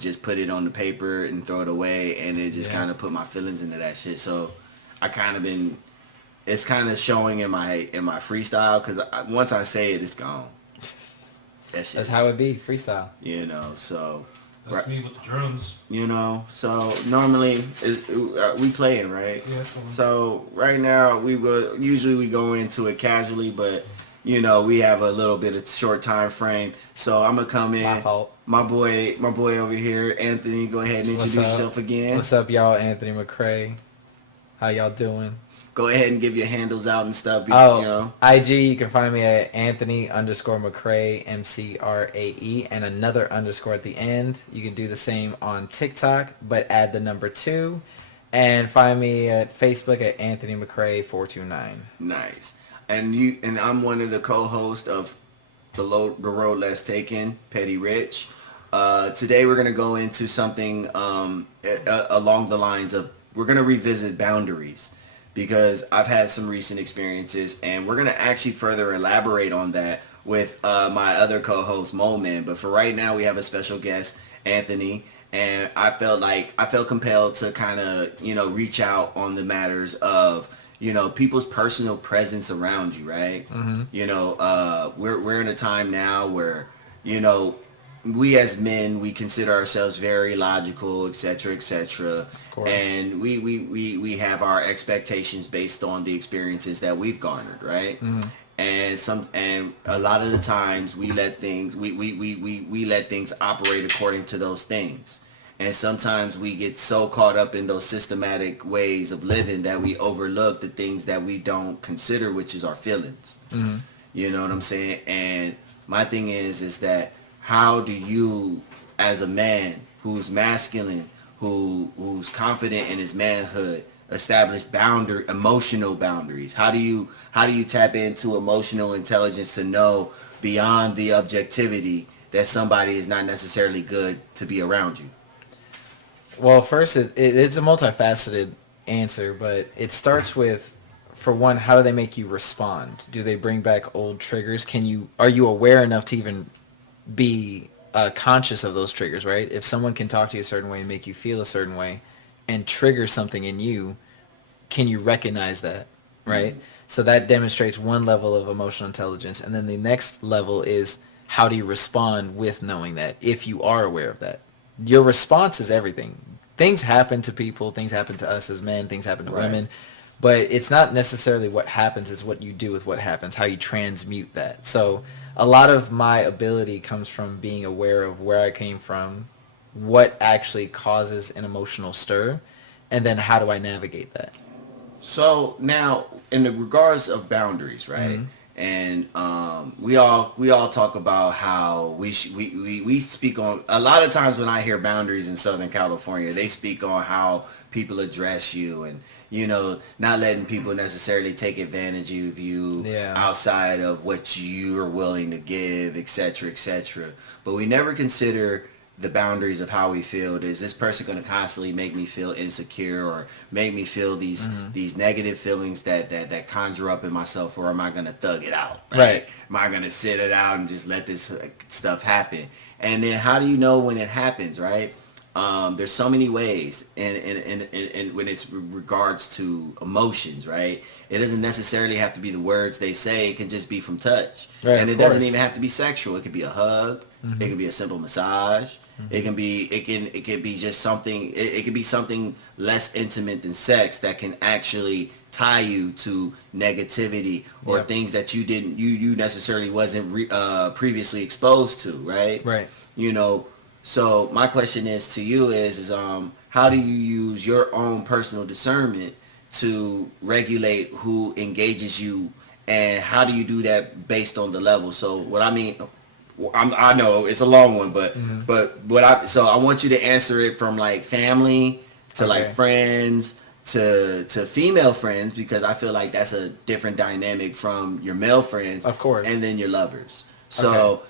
would just put it on the paper and throw it away, and it just kind of put my feelings into that shit. So I kind of been, it's kind of showing in my freestyle, because once I say it, it's gone. That's how it be, freestyle. You know, so. That's me with the drums. You know, so normally we playing, right? Yeah. So right now we go into it casually, but you know we have a little bit of short time frame. So I'm gonna come in. My fault. My boy over here, Anthony. Go ahead and introduce yourself again. What's up, y'all? Anthony McCrae. How y'all doing? Go ahead and give your handles out and stuff. Before, you know. IG, you can find me at Anthony_McCrae, MCRAE, and another underscore at the end. You can do the same on TikTok, but add the number 2. And find me at Facebook at Anthony McCrae 429. Nice. And I'm one of the co-hosts of the Road Less Taken, Petty Rich. Today we're gonna go into something along the lines of, we're gonna revisit boundaries, because I've had some recent experiences, and we're going to actually further elaborate on that with my other co-host, Moman. But for right now, we have a special guest, Anthony, and I felt compelled to kind of, you know, reach out on the matters of, you know, people's personal presence around you, right? Mm-hmm. You know, we're in a time now where, you know, we as men, we consider ourselves very logical, etc., etc. And we have our expectations based on the experiences that we've garnered, right? Mm-hmm. And a lot of the times we let things we let things operate according to those things. And sometimes we get so caught up in those systematic ways of living that we overlook the things that we don't consider, which is our feelings. Mm-hmm. You know what I'm saying? And my thing is that, how do you, as a man who's masculine, who's confident in his manhood, establish emotional boundaries? How do you tap into emotional intelligence to know beyond the objectivity that somebody is not necessarily good to be around you? Well, first, it's a multifaceted answer, but it starts with, for one, how do they make you respond? Do they bring back old triggers? Are you aware enough to even be conscious of those triggers, right? If someone can talk to you a certain way and make you feel a certain way and trigger something in you, can you recognize that, right? Mm-hmm. So that demonstrates one level of emotional intelligence. And then the next level is, how do you respond with knowing that, if you are aware of that? Your response is everything. Things happen to people, things happen to us as men, things happen to women, but it's not necessarily what happens, it's what you do with what happens, how you transmute that. So a lot of my ability comes from being aware of where I came from, what actually causes an emotional stir, and then how do I navigate that? So now, in the regards of boundaries, right? Mm-hmm. And we all talk about how we speak on, a lot of times when I hear boundaries in Southern California, they speak on how people address you, and you know, not letting people necessarily take advantage of you outside of what you are willing to give, etc., etc. But we never consider the boundaries of how we feel. Is this person going to constantly make me feel insecure, or make me feel these negative feelings that conjure up in myself, or am I going to thug it out? Right? Am I going to sit it out and just let this stuff happen? And then how do you know when it happens, right? There's so many ways in when it's regards to emotions, right? It doesn't necessarily have to be the words they say. It can just be from touch. Right, and it doesn't even have to be sexual. It could be a hug. Mm-hmm. It can be a simple massage. Mm-hmm. It can be just something. It can be something less intimate than sex that can actually tie you to negativity or things that you necessarily wasn't previously exposed to, right? Right. You know. So my question is to you is how do you use your own personal discernment to regulate who engages you, and how do you do that based on the level? So what I mean, I know it's a long one, but I want you to answer it from like family to like friends to female friends, because I feel like that's a different dynamic from your male friends, of course, and then your lovers. So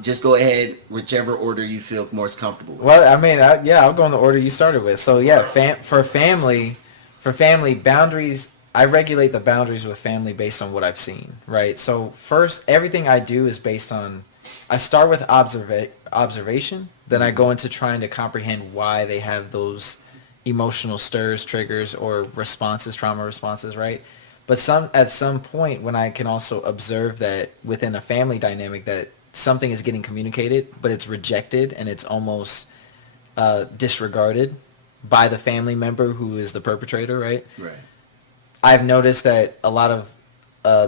just go ahead, whichever order you feel most comfortable with. Well, I mean, I'll go in the order you started with. So yeah, for family boundaries, I regulate the boundaries with family based on what I've seen, right? So first, everything I do is based on, I start with observation, Then I go into trying to comprehend why they have those emotional stirs, triggers, or responses, trauma responses, right? But at some point when I can also observe that within a family dynamic that something is getting communicated, but it's rejected and it's almost disregarded by the family member who is the perpetrator, right? Right. I've noticed that a lot of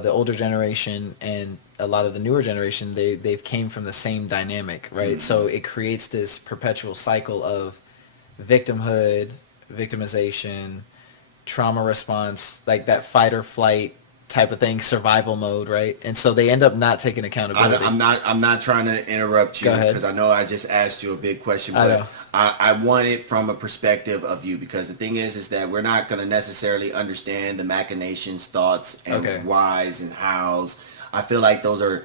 the older generation and a lot of the newer generation, they've came from the same dynamic, right? So it creates this perpetual cycle of victimhood, victimization, trauma response, like that fight or flight type of thing, survival mode, right? And so they end up not taking accountability. I'm not trying to interrupt you Go ahead. because I know I just asked you a big question, I but know. I want it from a perspective of you, because the thing is that we're not going to necessarily understand the machinations, thoughts, and Okay. whys and hows. I feel like those are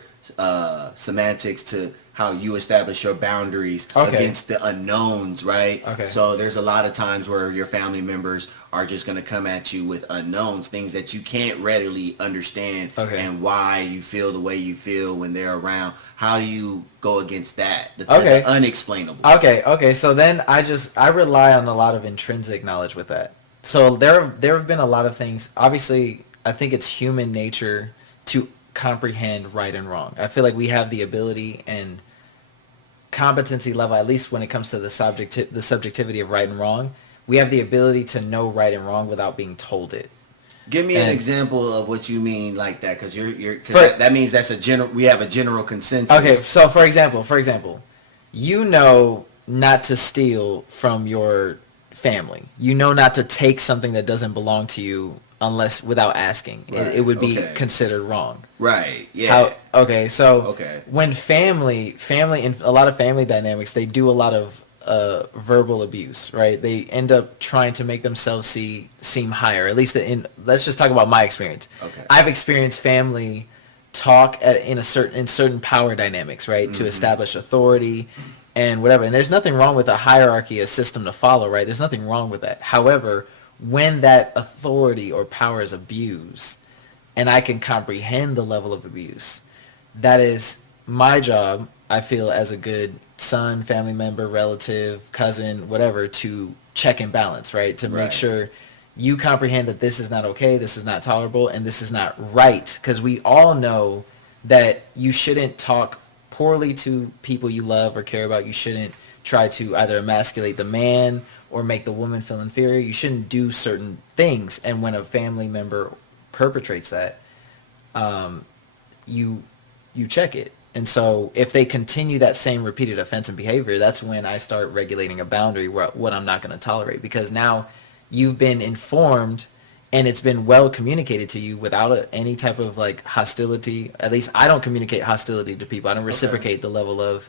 semantics to how you establish your boundaries Okay. against the unknowns, right? Okay. So there's a lot of times where your family members are just going to come at you with unknowns, things that you can't readily understand, Okay. and why you feel the way you feel when they're around. How do you go against that? Okay. The unexplainable. Okay. So then I rely on a lot of intrinsic knowledge with that. So there have been a lot of things. Obviously, I think it's human nature to comprehend right and wrong. I feel like we have the ability and competency level, at least when it comes to the subjectivity of right and wrong, we have the ability to know right and wrong without being told it. Give me an And- example of what you mean like that, because For- that means that's a general. We have a general consensus. Okay, so for example, you know not to steal from your family. You know not to take something that doesn't belong to you unless without asking. Right, It would be okay. considered wrong. Right. Yeah. Okay, when family in a lot of family dynamics, they do a lot of verbal abuse, right? They end up trying to make themselves seem higher. At least let's just talk about my experience. Okay. I've experienced family talk in certain power dynamics, right? To establish authority and whatever. And there's nothing wrong with a hierarchy, a system to follow, right? There's nothing wrong with that. However, when that authority or power is abused, and I can comprehend the level of abuse, that is my job, I feel, as a good son, family member, relative, cousin, whatever, to check and balance, right? To make Right. sure you comprehend that this is not okay, this is not tolerable, and this is not right. Because we all know that you shouldn't talk poorly to people you love or care about. You shouldn't try to either emasculate the man or make the woman feel inferior. You shouldn't do certain things. And when a family member perpetrates that, you check it. And so if they continue that same repeated offense and behavior, that's when I start regulating a boundary, what I'm not going to tolerate. Because now you've been informed and it's been well communicated to you without any type of like hostility. At least I don't communicate hostility to people. I don't reciprocate the level of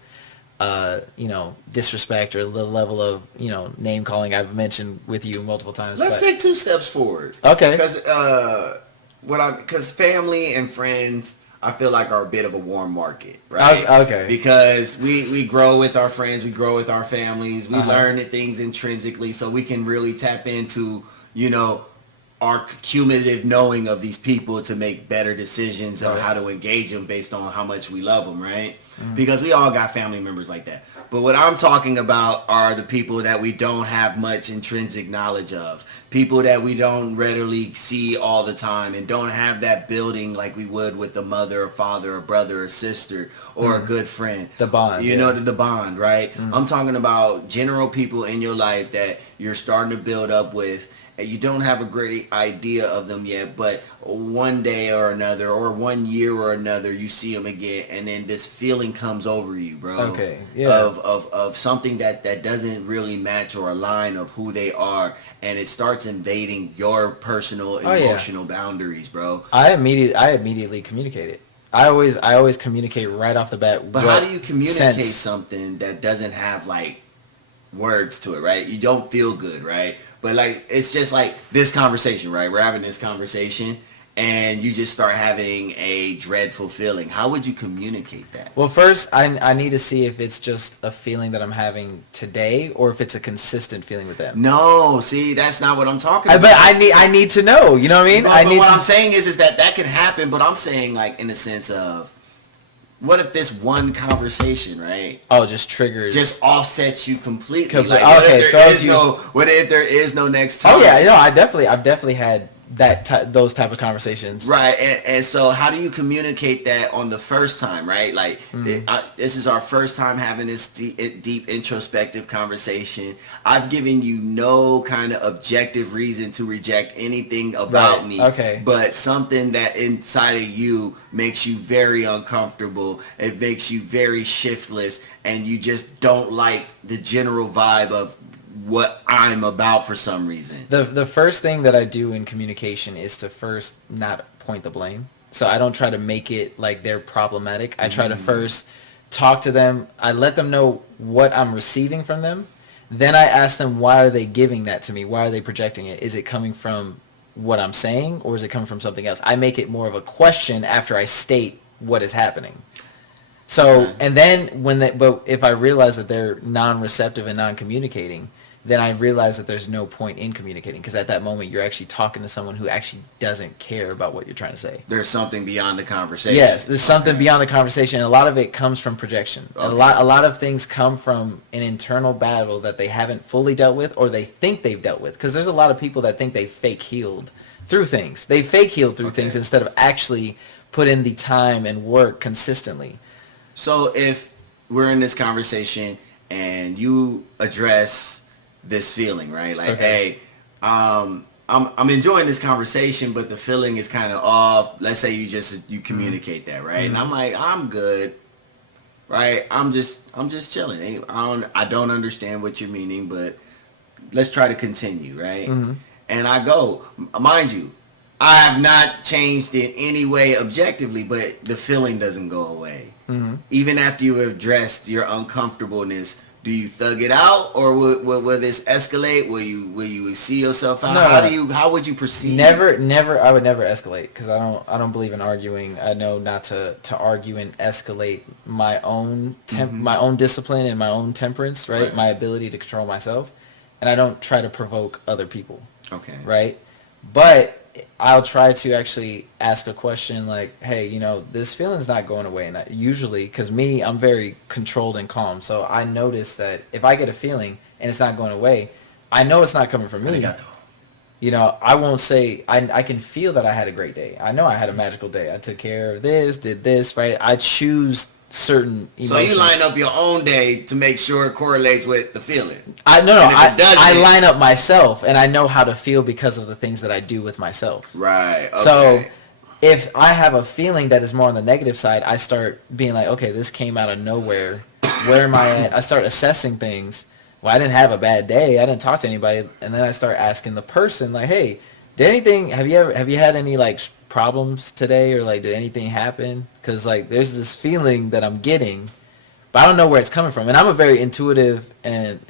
disrespect or the level of, name calling I've mentioned with you multiple times. Let's take 2 steps forward. Okay. Because family and friends, I feel like, are a bit of a warm market, right? Okay. Because we grow with our friends, we grow with our families, we learn the things intrinsically, so we can really tap into, our cumulative knowing of these people to make better decisions on how to engage them based on how much we love them, right? Because we all got family members like that. But what I'm talking about are the people that we don't have much intrinsic knowledge of. People that we don't readily see all the time and don't have that building like we would with a mother, a father, a brother, a sister, or a good friend. The bond. The bond, right? I'm talking about general people in your life that you're starting to build up with. You don't have a great idea of them yet, but one day or another, or 1 year or another, you see them again, and then this feeling comes over you, bro. Okay, yeah. Of something that doesn't really match or align of who they are, and it starts invading your personal emotional boundaries, bro. I immediately communicate it. I always communicate right off the bat. But how do you communicate something that doesn't have like words to it, right? You don't feel good, right? But like, it's just like this conversation, right? We're having this conversation and you just start having a dreadful feeling. How would you communicate that? Well, first, I need to see if it's just a feeling that I'm having today or if it's a consistent feeling with them. No, see, that's not what I'm talking about. But I need to know, you know what I mean? But what I'm saying is that can happen, but I'm saying like in the sense of what if this one conversation, right, Oh, just triggers. just offsets you completely? Complete- Like, what okay, if there throws is you- no, what if there is no next time? Oh yeah, I've definitely had those type of conversations. Right, and so how do you communicate that on the first time, right? Like, this is our first time having this deep introspective conversation. I've given you no kind of objective reason to reject anything about Right, me, okay. but something that inside of you makes you very uncomfortable. It makes you very shiftless, and you just don't like the general vibe of what I'm about for some reason. The first thing that I do in communication is to first not point the blame. So I don't try to make it like they're problematic. I try to first talk to them. I let them know what I'm receiving from them. Then I ask them, why are they giving that to me? Why are they projecting it? Is it coming from what I'm saying, or is it coming from something else? I make it more of a question after I state what is happening. So, and then but if I realize that they're non-receptive and non-communicating, then I realize that there's no point in communicating, because at that moment you're actually talking to someone who actually doesn't care about what you're trying to say. There's something beyond the conversation. Yes, there's something beyond the conversation. A lot of it comes from projection. Okay. A lot of things come from an internal battle that they haven't fully dealt with, or they think they've dealt with. Because there's a lot of people that think they fake healed through things. They fake healed through things instead of actually put in the time and work consistently. So if we're in this conversation and you address this feeling, right? Like, hey, I'm enjoying this conversation, but the feeling is kind of off. Let's say you communicate that, right? And I'm like, I'm good, right? I'm just chilling. Hey, I don't understand what you're meaning, but let's try to continue, right? And I go, mind you, I have not changed in any way objectively, but the feeling doesn't go away. Even after you have addressed your uncomfortableness, do you thug it out, or will this escalate? Will you see yourself out? No. How would you proceed? Never. I would never escalate, because I don't believe in arguing. I know not to argue and escalate my own my own discipline and my own temperance, right? My ability to control myself, and I don't try to provoke other people. Okay. Right? But I'll try to actually ask a question like, hey, this feeling's not going away. And usually, because I'm very controlled and calm. So I notice that if I get a feeling and it's not going away, I know it's not coming from me. I won't say, I can feel that I had a great day. I know I had a magical day. I took care of this, did this, right? I choose certain emotions. So you line up your own day to make sure it correlates with the feeling. I line up myself, and I know how to feel because of the things that I do with myself. Right. Okay. So if I have a feeling that is more on the negative side, I start being like, okay, this came out of nowhere. Where am I at? I start assessing things. Well, I didn't have a bad day. I didn't talk to anybody. And then I start asking the person, like, hey, have you had any like problems today, or like did anything happen? Because like there's this feeling that I'm getting, but I don't know where it's coming from. And I'm a very intuitive and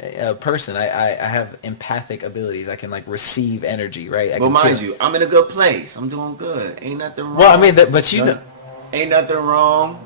person. I have empathic abilities. I can like receive energy, right? Well, mind you, I'm in a good place. I'm doing good. Ain't nothing wrong. Well, I mean, but you know, ain't nothing wrong.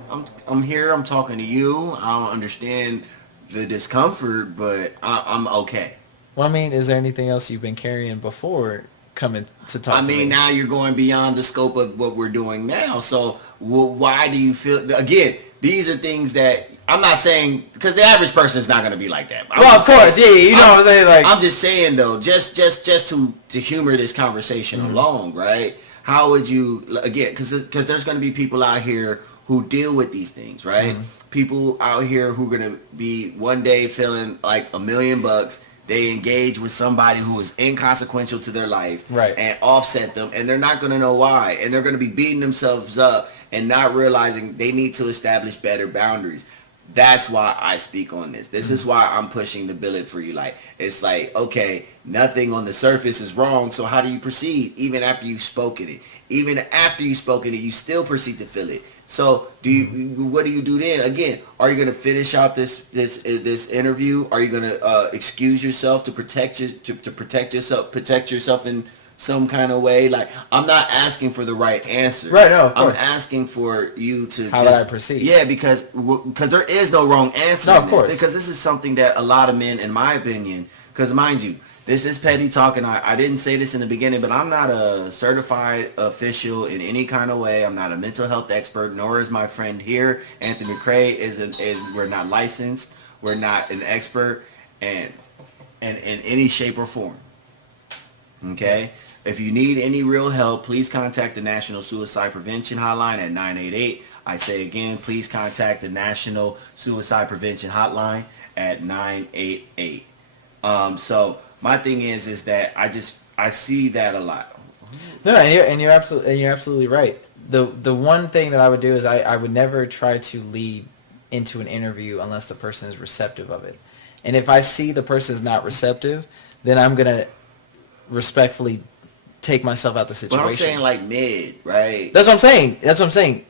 I'm here. I'm talking to you. I don't understand the discomfort, but I'm okay. Well, I mean, is there anything else you've been carrying before coming to talk to me? I mean, now you're going beyond the scope of what we're doing now. So why do you feel, again, these are things that I'm not saying, because the average person is not going to be like that. Well, of course, yeah, you know what I'm saying? Like, I'm just saying, though, just to humor this conversation along, right? How would you, again, because there's going to be people out here who deal with these things, right? People out here who are going to be one day feeling like $1 million. They engage with somebody who is inconsequential to their life, right, and offset them, and they're not going to know why, and they're going to be beating themselves up and not realizing they need to establish better boundaries. That's why I speak on this. This is why I'm pushing the billet for you. Like, it's like, okay, nothing on the surface is wrong, so how do you proceed? Even after you've spoken it. Even after you've spoken it, you still proceed to feel it. So what do you do then? Again, are you going to finish out this interview? Are you going to excuse yourself to protect yourself in some kind of way. Like, I'm not asking for the right answer. Right, no, of course. I'm asking for you to How would I proceed? Yeah, because there is no wrong answer. No, of course. Because this is something that a lot of men, in my opinion, because mind you, this is petty talking. I didn't say this in the beginning, but I'm not a certified official in any kind of way. I'm not a mental health expert, nor is my friend here, Anthony McCrae. We're not licensed. We're not an expert, and in any shape or form. Okay? If you need any real help, please contact the National Suicide Prevention Hotline at 988. I say again, please contact the National Suicide Prevention Hotline at 988. So my thing is that I see that a lot. No, and you're absolutely right. The one thing that I would do is I would never try to lead into an interview unless the person is receptive of it. And if I see the person is not receptive, then I'm gonna respectfully take myself out the situation. But I'm saying like mid, right? That's what I'm saying.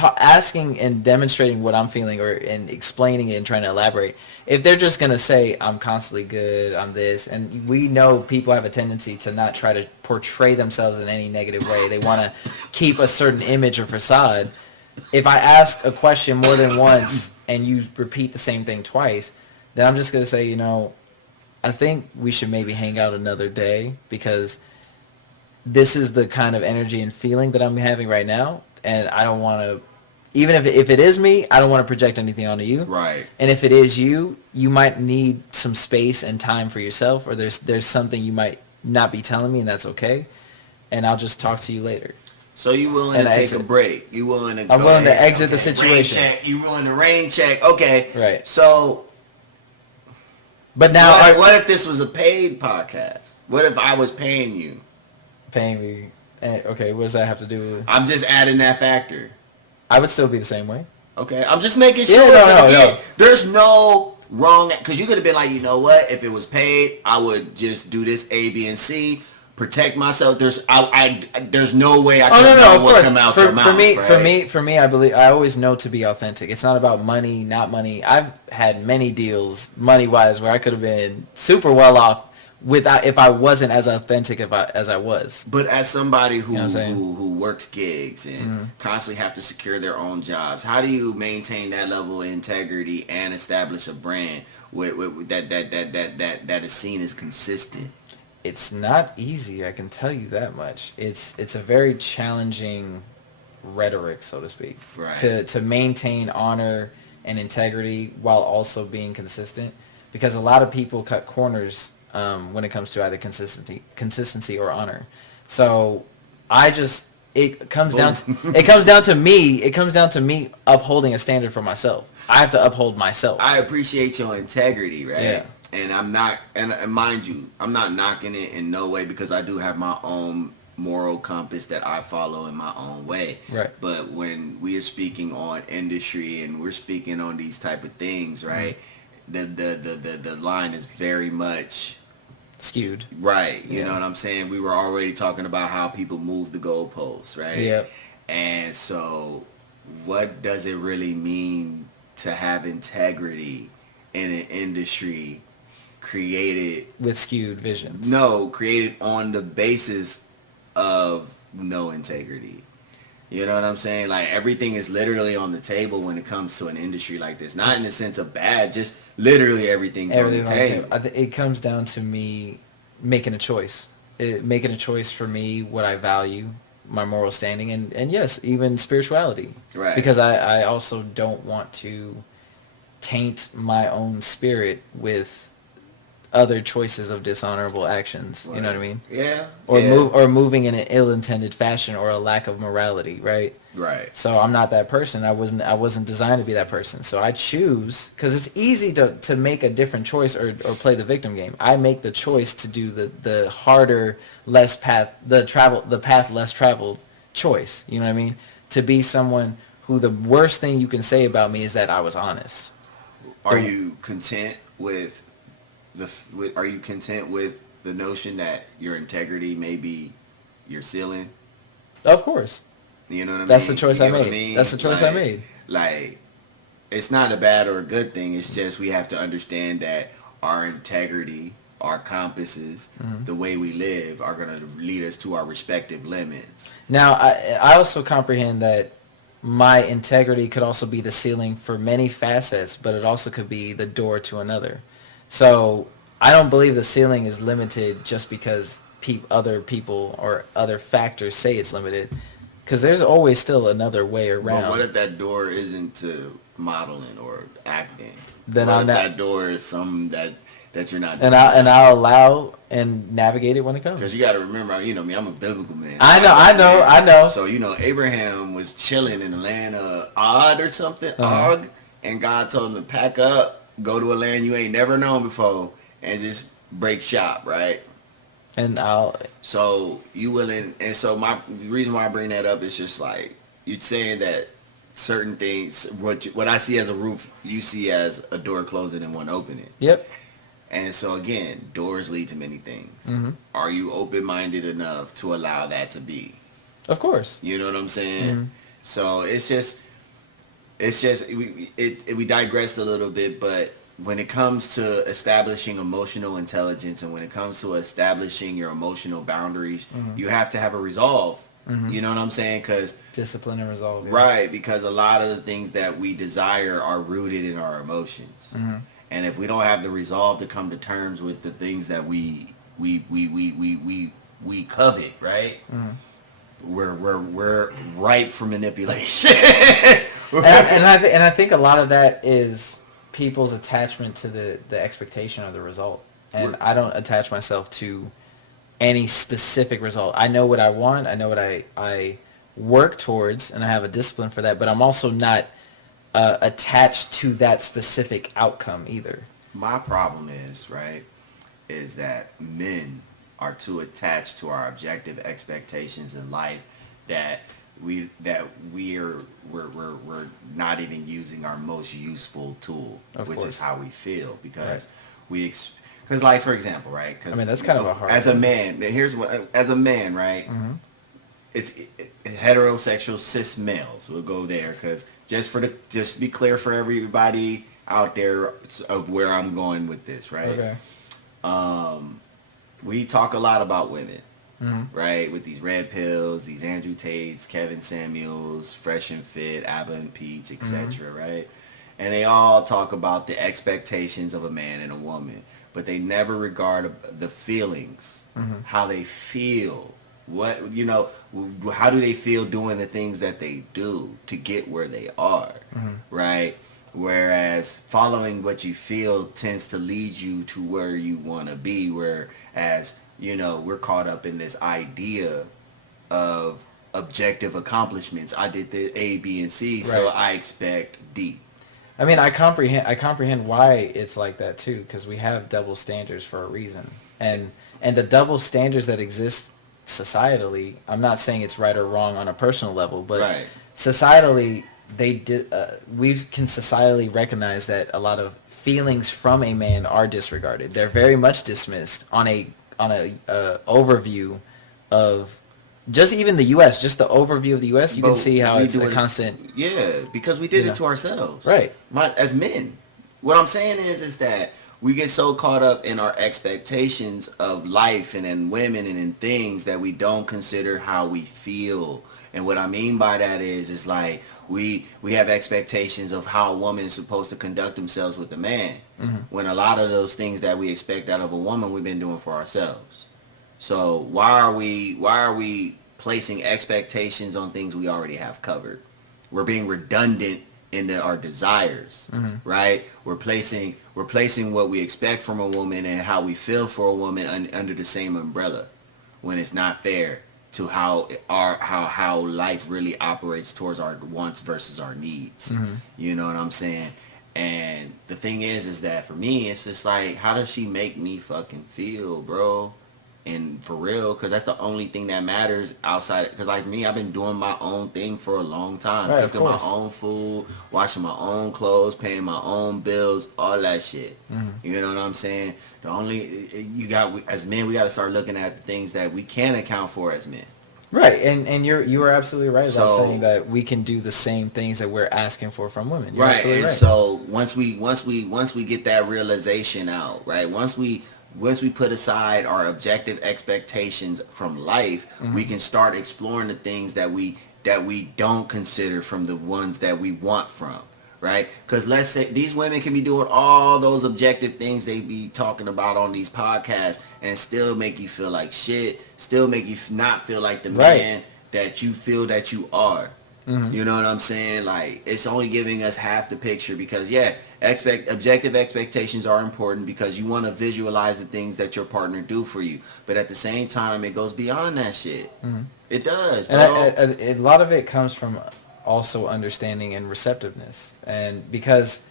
Asking and demonstrating what I'm feeling and explaining it and trying to elaborate. If they're just going to say, I'm constantly good, I'm this, and we know people have a tendency to not try to portray themselves in any negative way. They want to keep a certain image or facade. If I ask a question more than once and you repeat the same thing twice, then I'm just going to say, I think we should maybe hang out another day because this is the kind of energy and feeling that I'm having right now. And I don't want to, even if it is me, I don't want to project anything onto you. Right. And if it is you, you might need some space and time for yourself, or there's something you might not be telling me, and that's okay. And I'll just talk to you later. So you willing to take a break? You willing to? I'm willing to exit the situation. Rain check. You willing to rain check? Okay. Right. So. But now, what if this was a paid podcast? What if I was paying you? Paying me. Okay, what does that have to do with? I'm just adding that factor. I would still be the same way. Okay, I'm just making sure. Yeah, no. There's no wrong, because you could have been like, you know what? If it was paid, I would just do this A, B, and C, protect myself. There's no way I can know what come out your mouth. For me, I believe I always know to be authentic. It's not about money, not money. I've had many deals money wise where I could have been super well off if I wasn't as authentic as I was. But as somebody who who works gigs and constantly have to secure their own jobs, how do you maintain that level of integrity and establish a brand that is seen as consistent? It's not easy, I can tell you that much. It's a very challenging rhetoric, so to speak, right. to maintain honor and integrity while also being consistent, because a lot of people cut corners when it comes to either consistency or honor. So it comes down to me upholding a standard for myself. I have to uphold myself. I appreciate your integrity, right? Yeah. And I'm not, and mind you, I'm not knocking it in no way, because I do have my own moral compass that I follow in my own way. Right. But when we are speaking on industry and we're speaking on these type of things, right? The line is very much skewed. Right. You know what I'm saying? We were already talking about how people move the goalposts, right? Yeah. And so what does it really mean to have integrity in an industry created with skewed visions? No, created on the basis of no integrity. You know what I'm saying? Like, everything is literally on the table when it comes to an industry like this. Not in the sense of bad, just literally everything's on the table. It comes down to me making a choice. Making a choice for me, what I value, my moral standing, and yes, even spirituality. Right. Because I also don't want to taint my own spirit with other choices of dishonorable actions. Right. You know what I mean? Yeah. Or moving in an ill-intended fashion, or a lack of morality, right? Right. So I'm not that person. I wasn't designed to be that person. So I choose, because it's easy to make a different choice or play the victim game. I make the choice to do the harder, the path less traveled choice. You know what I mean? To be someone who the worst thing you can say about me is that I was honest. Are you content with the notion that your integrity may be your ceiling? Of course. You know what I mean? That's the choice I made. I mean? That's the choice I made. Like, it's not a bad or a good thing. It's just we have to understand that our integrity, our compasses, the way we live, are going to lead us to our respective limits. Now, I also comprehend that my integrity could also be the ceiling for many facets, but it also could be the door to another. So I don't believe the ceiling is limited just because other people or other factors say it's limited, because there's always still another way around. But what if that door isn't to modeling or acting? Then what I'll if that door is something that you're not doing? And I'll allow and navigate it when it comes. Because you got to remember, you know me, I'm a biblical man. I know. So, you know, Abraham was chilling in the land of Og or something, Og, and God told him to pack up, go to a land you ain't never known before, and just break shop, right? And So you willing, and so the reason why I bring that up is just like, you're saying that certain things, what I see as a roof, you see as a door closing and one opening. Yep. And so again, doors lead to many things. Mm-hmm. Are you open-minded enough to allow that to be? Of course. You know what I'm saying? Mm-hmm. So it's just we digressed a little bit, but when it comes to establishing emotional intelligence and when it comes to establishing your emotional boundaries, you have to have a resolve. You know what I'm saying? Because discipline and resolve. Yeah. Right, because a lot of the things that we desire are rooted in our emotions. And if we don't have the resolve to come to terms with the things that we covet, right? We're ripe for manipulation. and I think a lot of that is people's attachment to the expectation of the result. And I don't attach myself to any specific result. I know what I want. I know what I work towards, and I have a discipline for that. But I'm also not attached to that specific outcome either. My problem is that men are too attached to our objective expectations in life that we're not even using our most useful tool, which is how we feel, because because like, for example, right? Cause, I mean, that's kind of a hard as a man. Here's what, as a man, right? It's heterosexual cis males. We'll go there because just to be clear for everybody out there of where I'm going with this, right? Okay. We talk a lot about women, right? With these red pills, these Andrew Tates, Kevin Samuels, Fresh and Fit, Abba and Peach, etc., right? And they all talk about the expectations of a man and a woman, but they never regard the feelings, how they feel. What, you know, how do they feel doing the things that they do to get where they are, right? Whereas following what you feel tends to lead you to where you want to be, whereas, you know, we're caught up in this idea of objective accomplishments. I did the A, B, and C, so I expect D. I mean, I comprehend why it's like that too, because we have double standards for a reason, and the double standards that exist societally, I'm not saying it's right or wrong on a personal level, but societally, we can societally recognize that a lot of feelings from a man are disregarded. They're very much dismissed on a overview of just even the U.S., just the overview of the U.S. You can see how it's a constant. Yeah, because we did it to ourselves. Right. As men. What I'm saying is that we get so caught up in our expectations of life and in women and in things that we don't consider how we feel. And what I mean by that is like we have expectations of how a woman is supposed to conduct themselves with a man. When a lot of those things that we expect out of a woman, we've been doing for ourselves. So why are we placing expectations on things we already have covered? We're being redundant in our desires, right? We're placing what we expect from a woman and how we feel for a woman under the same umbrella, when it's not fair to how life really operates towards our wants versus our needs. You know what I'm saying? And the thing is that for me, it's just like, how does she make me fucking feel, bro? And for real, because that's the only thing that matters outside. Because like me, I've been doing my own thing for a long time. Right, cooking my own food, washing my own clothes, paying my own bills, all that shit. You know what I'm saying? As men, we got to start looking at the things that we can account for as men. Right, and you are absolutely right about saying that we can do the same things that we're asking for from women. You're right, and so once we get that realization out, right? Once we once we put aside our objective expectations from life, we can start exploring the things that we don't consider from the ones that we want from. Right? Because let's say these women can be doing all those objective things they be talking about on these podcasts and still make you feel like shit, still make you not feel like the man that you feel that you are. You know what I'm saying? Like, it's only giving us half the picture because, objective expectations are important because you want to visualize the things that your partner do for you. But at the same time, it goes beyond that shit. It does, bro. And a lot of it comes from also understanding and receptiveness, and because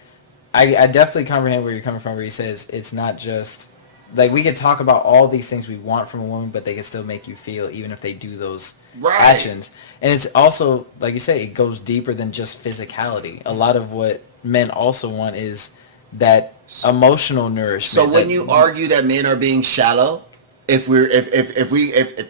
I definitely comprehend where you're coming from, where he says it's not just like we could talk about all these things we want from a woman, but they can still make you feel even if they do those actions. And it's also, like you say, it goes deeper than just physicality. A lot of what men also want is that emotional nourishment. So when you argue that men are being shallow, if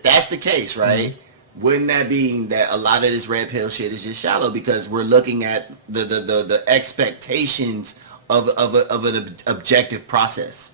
that's the case, right? Wouldn't that mean that a lot of this red pill shit is just shallow because we're looking at the expectations of an objective process?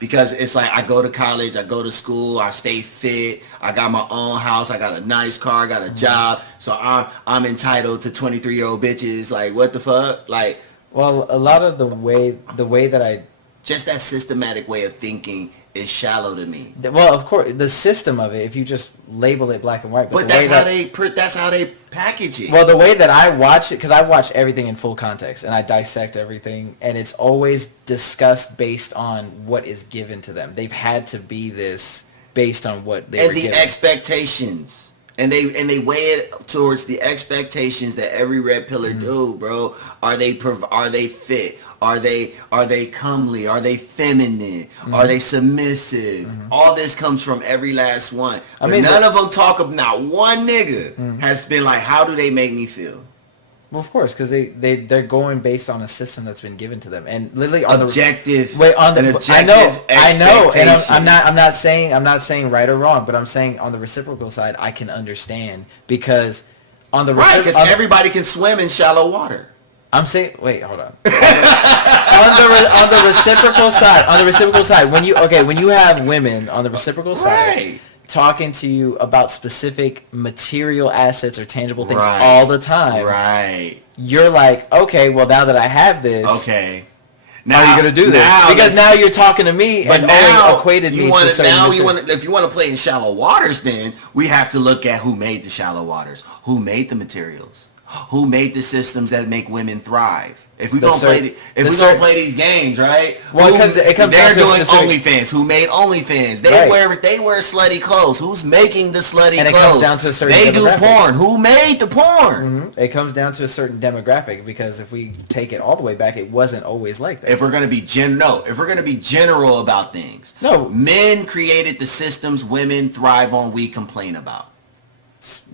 Because it's like I go to college, I go to school, I stay fit, I got my own house, I got a nice car, I got a job, so I'm entitled to 23-year-old bitches. Like, what the fuck? Like, well, a lot of the way that I just that systematic way of thinking is shallow to me. Well, of course, the system of it, if you just label it black and white. But that's how they package it. Well, the way that I watch it, because I watch everything in full context, and I dissect everything, and it's always discussed based on what is given to them. They've had to be this based on what they were given. And the expectations. And they weigh it towards the expectations that every red pillar do, bro. Are they fit? Are they comely? Are they feminine? Are they submissive? All this comes from every last one. But none of them talk about, not one nigga has been like, how do they make me feel? Well, of course, because they're going based on a system that's been given to them, and literally on objective. I know, and I'm not saying right or wrong, but I'm saying on the reciprocal side, I can understand because on the because everybody can swim in shallow water. I'm saying, wait, hold on. on the reciprocal side, when you have women on the reciprocal side talking to you about specific material assets or tangible things all the time, you're like, okay, well, now that I have this, now how are you gonna do this? Because now you're talking to me and only equated me to certain. If you want to play in shallow waters, then we have to look at who made the shallow waters, who made the materials. Who made the systems that make women thrive? If we gonna play these games, right? Well, because it comes down to they're doing OnlyFans. Who made OnlyFans? They wear slutty clothes. Who's making the slutty clothes? And it comes down to a certain They demographic. do porn. Who made the porn? It comes down to a certain demographic because if we take it all the way back, it wasn't always like that. If we're gonna be general about things, men created the systems women thrive on. We complain about.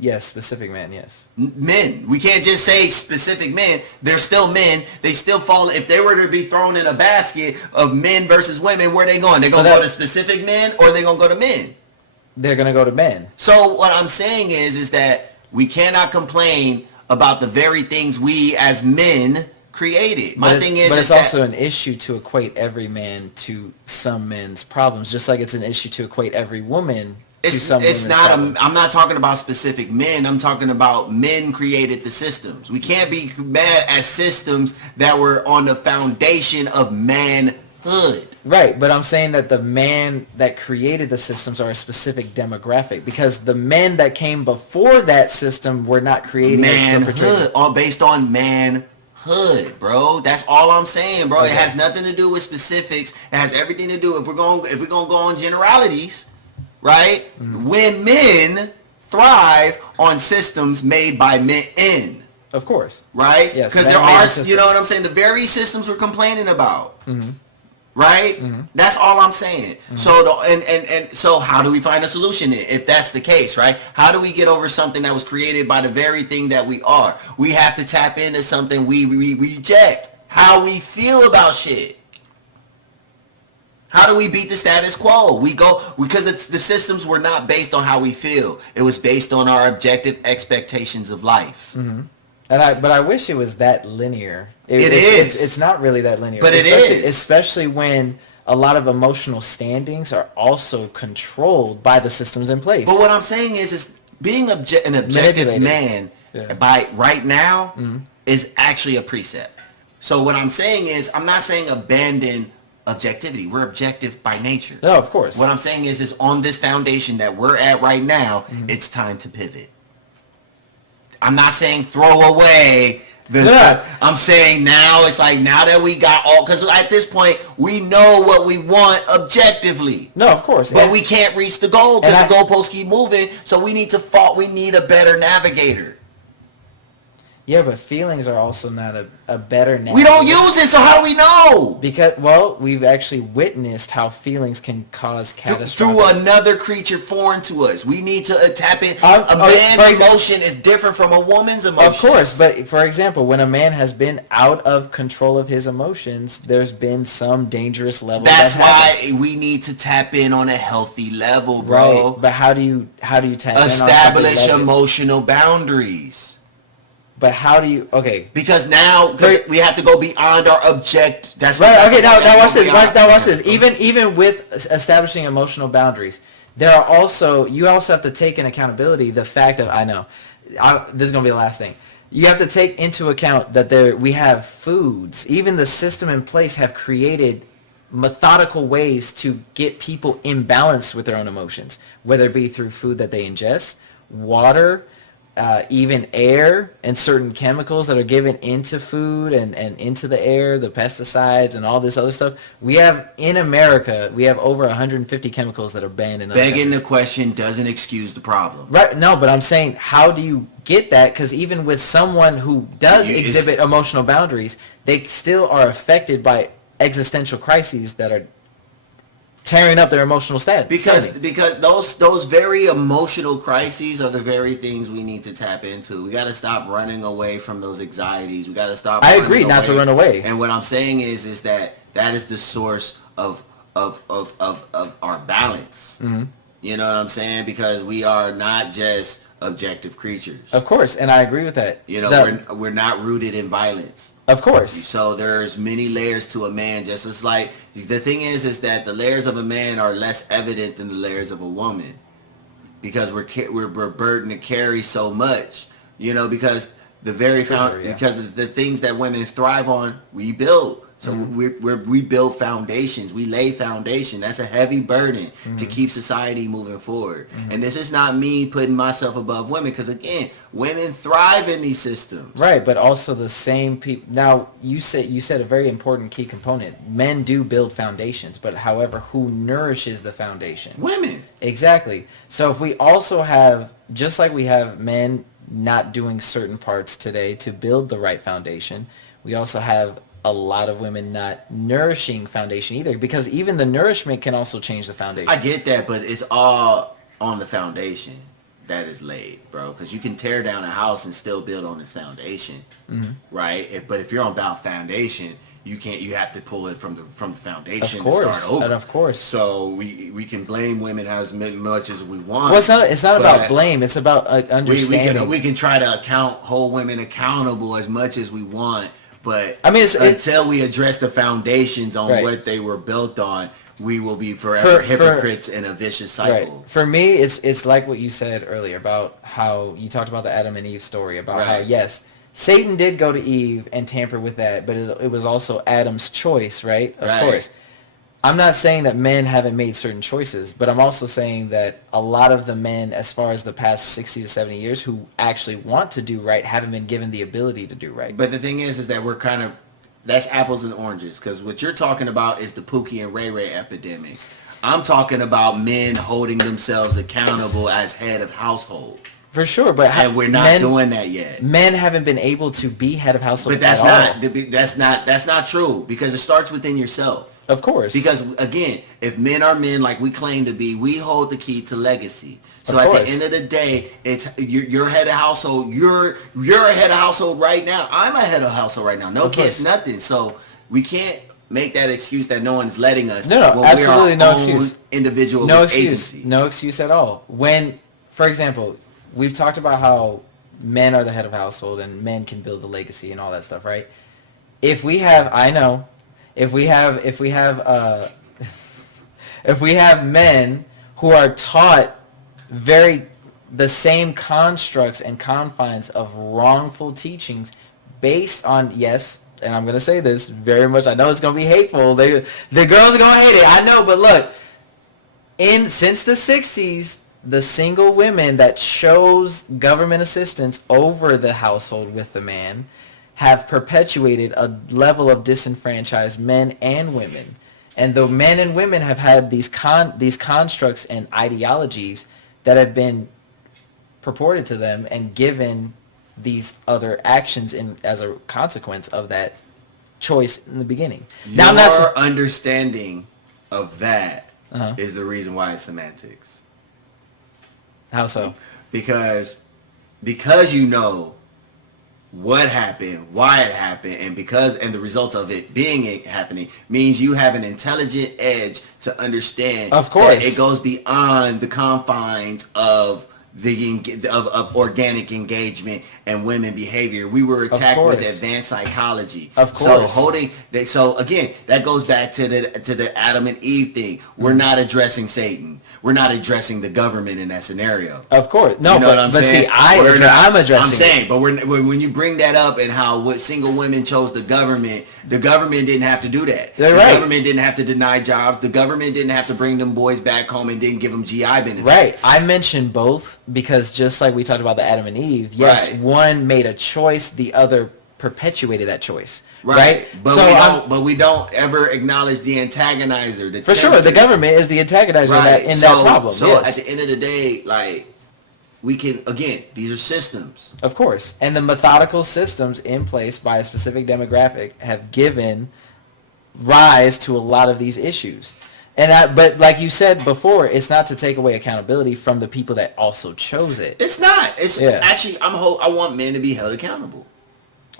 Yes, specific men, yes. Men. We can't just say specific men. They're still men. They still fall. If they were to be thrown in a basket of men versus women, where are they going? They're going to go to specific men or are they going to go to men? They're going to go to men. So what I'm saying is that we cannot complain about the very things we as men created. But it's also an issue to equate every man to some men's problems, just like it's an issue to equate every woman I'm not talking about specific men. I'm talking about men created the systems. We can't be mad at systems that were on the foundation of manhood. Right, but I'm saying that the man that created the systems are a specific demographic because the men that came before that system were not creating manhood, all based on manhood, bro. That's all I'm saying, bro. Okay. It has nothing to do with specifics. It has everything to do if we're going to go on generalities. Right? When men thrive on systems made by men. Of course. Right? Yes. Because there are, you know what I'm saying? The very systems we're complaining about. Right? That's all I'm saying. So, so how do we find a solution if that's the case, right? How do we get over something that was created by the very thing that we are? We have to tap into something we reject. How we feel about shit. How do we beat the status quo? Because the systems were not based on how we feel. It was based on our objective expectations of life. But I wish it was that linear. It is. It's not really that linear. But it is. Especially when a lot of emotional standings are also controlled by the systems in place. But what I'm saying is being an objective man by right now is actually a precept. So what I'm saying is, I'm not saying abandon objectivity. We're objective by nature. No, of course. What I'm saying is on this foundation that we're at right now, it's time to pivot. I'm not saying throw away I'm saying now it's like, now that we got all, because at this point we know what we want objectively. No, of course. But we can't reach the goal because the goalposts keep moving. So we need we need a better navigator. Yeah, but feelings are also not a better navigator. We don't use it, so how do we know? Because, well, we've actually witnessed how feelings can cause catastrophic... Through another creature foreign to us. We need to tap in. A man's emotion is different from a woman's emotion. Of course, but for example, when a man has been out of control of his emotions, there's been some dangerous level. That's why we need to tap in on a healthy level, bro. Right, but how do you tap in on establish emotional boundaries. But how do you... Okay. Because now we have to go beyond our object. That's right. Okay. Now watch this. Now watch this. Even with establishing emotional boundaries, there are also... You also have to take in accountability the fact of... this is gonna be the last thing. You have to take into account that we have foods. Even the system in place have created methodical ways to get people imbalanced with their own emotions, whether it be through food that they ingest, water. Even air and certain chemicals that are given into food and into the air, the pesticides and all this other stuff. In America, we have over 150 chemicals that are banned in other countries. Begging the question doesn't excuse the problem. Right, no, but I'm saying, how do you get that? Because even with someone who does exhibit emotional boundaries, they still are affected by existential crises that are tearing up their emotional status. Because those very emotional crises are the very things we need to tap into. We got to stop running away from those anxieties. We got to stop. I agree not to run away. And what I'm saying is that is the source of our balance. Mm-hmm. You know what I'm saying? Because we are not just objective creatures. Of course, and I agree with that. We're not rooted in violence. Of course. So there's many layers to a man. Just as like the thing is that the layers of a man are less evident than the layers of a woman, because we're burdened to carry so much. Because the very because the things that women thrive on, we build. So we build foundations. We lay foundation. That's a heavy burden to keep society moving forward. And this is not me putting myself above women, because again, women thrive in these systems. Right, but also the same people. Now you said a very important key component. Men do build foundations, but however, who nourishes the foundation? Women. Exactly. So if we also have, just like we have men not doing certain parts today to build the right foundation, we also have a lot of women not nourishing foundation either, because even the nourishment can also change the foundation. I get that, but it's all on the foundation that is laid, bro. Because you can tear down a house and still build on its foundation, right? But if you're on about foundation, you can't. You have to pull it from the foundation and start over. And of course. So we can blame women as much as we want. Well, it's not about blame. It's about understanding. We can try to hold women accountable as much as we want. But until we address the foundations on what they were built on, we will be forever hypocrites in a vicious cycle. Right. For me, it's like what you said earlier about how you talked about the Adam and Eve story, about how, yes, Satan did go to Eve and tamper with that, but it was also Adam's choice, right? Of course. I'm not saying that men haven't made certain choices, but I'm also saying that a lot of the men, as far as the past 60 to 70 years, who actually want to do right, haven't been given the ability to do right. But the thing is that we're kind of, that's apples and oranges, because what you're talking about is the Pookie and Ray Ray epidemics. I'm talking about men holding themselves accountable as head of household. For sure, but and we're not doing that yet. Men haven't been able to be head of household. But that's not true, because it starts within yourself. Of course. Because again, if men are men like we claim to be, we hold the key to legacy. So at the end of the day, it's you're head of household. You're a head of household right now. I'm a head of household right now. No kids, nothing. So we can't make that excuse that no one's letting us. No, absolutely no excuse. Individual no excuse. agency. No excuse at all. When, for example, we've talked about how men are the head of household and men can build the legacy and all that stuff, right? If we have if we have men who are taught the same constructs and confines of wrongful teachings based on, yes, and I'm going to say this very much, I know it's going to be hateful, the girls are going to hate it, I know, but look, since the 60s, the single women that chose government assistance over the household with the man have perpetuated a level of disenfranchised men and women. And the men and women have had these constructs and ideologies that have been purported to them and given these other actions as a consequence of that choice in the beginning. Now, Your understanding of that is the reason why it's semantics. How so? Because you know what happened, why it happened, and the results of it happening means you have an intelligent edge to understand. Of course, that it goes beyond the confines of of organic engagement and women behavior. We were attacked with advanced psychology. Of course. So again, that goes back to the Adam and Eve thing. We're not addressing Satan. We're not addressing the government in that scenario. Of course. No, you know what I'm saying? See, I'm addressing I'm saying, but when you bring that up and how what single women chose the government didn't have to do that. The government didn't have to deny jobs. The government didn't have to bring them boys back home and didn't give them GI benefits. Right. I mentioned both because just like we talked about the Adam and Eve, yes, one made a choice, the other perpetuated that choice. Right. But we don't ever acknowledge the antagonizer. For sure, the government is the antagonizer in that problem. So at the end of the day, like, we can, again, these are systems. Of course. And the methodical systems in place by a specific demographic have given rise to a lot of these issues. But like you said before, it's not to take away accountability from the people that also chose it. It's not. Actually, I want men to be held accountable.